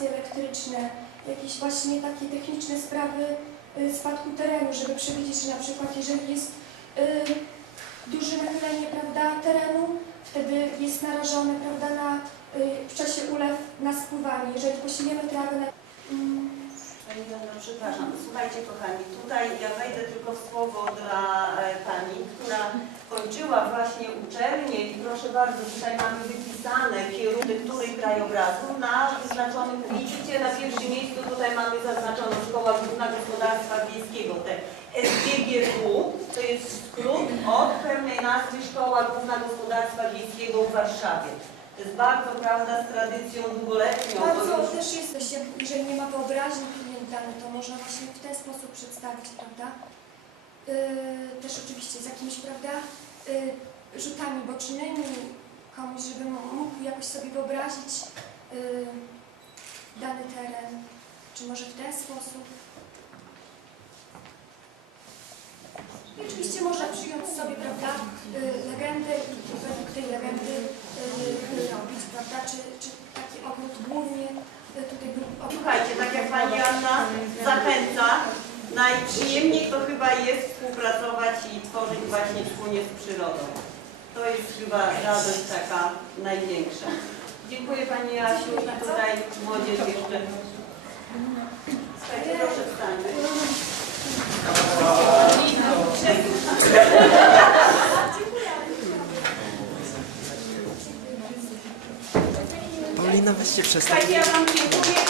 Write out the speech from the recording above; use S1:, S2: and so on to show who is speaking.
S1: elektryczne, jakieś właśnie takie techniczne sprawy y, spadku terenu, żeby przewidzieć, że na przykład jeżeli jest y, duże nachylenie prawda, terenu, wtedy jest narażony prawda, na, y, w czasie ulew na spływanie. Jeżeli posiejemy trawę na... Mm,
S2: Joanno, przepraszam. Słuchajcie kochani, tutaj ja wejdę tylko w słowo dla e, Pani, która kończyła właśnie uczelnię i proszę bardzo, tutaj mamy wypisane krajobrazu na wyznaczonym, widzicie na pierwszym miejscu tutaj mamy zaznaczoną Szkoła Główna Gospodarstwa Wiejskiego, te SGGW, to jest skrót od pełnej nazwy Szkoła Główna Gospodarstwa Wiejskiego w Warszawie. To jest bardzo, prawda, z tradycją długoletnią.
S1: Bardzo
S2: już-
S1: też jest, jak- jeżeli nie ma wyobraźni klient dany, to można właśnie w ten sposób przedstawić, prawda? Yy, też oczywiście z jakimiś, prawda, yy, rzutami bocznymi, komuś, żeby mógł jakoś sobie wyobrazić yy, dany teren, czy może w ten sposób. I oczywiście można przyjąć sobie, prawda, yy, legendę i według tej legendy yy, robić, prawda, czy, czy taki ogród głównie yy, tutaj był
S2: Słuchajcie, tak jak Pani Anna zachęca, najprzyjemniej to chyba jest współpracować i tworzyć właśnie wspólnie z przyrodą. To jest chyba radość taka największa. Dziękuję Pani Asiu i tutaj młodzież jeszcze. Słuchajcie, proszę wstańmy.
S3: Paulina, weźcie przestań.
S2: Słuchajcie, ja Wam dziękuję.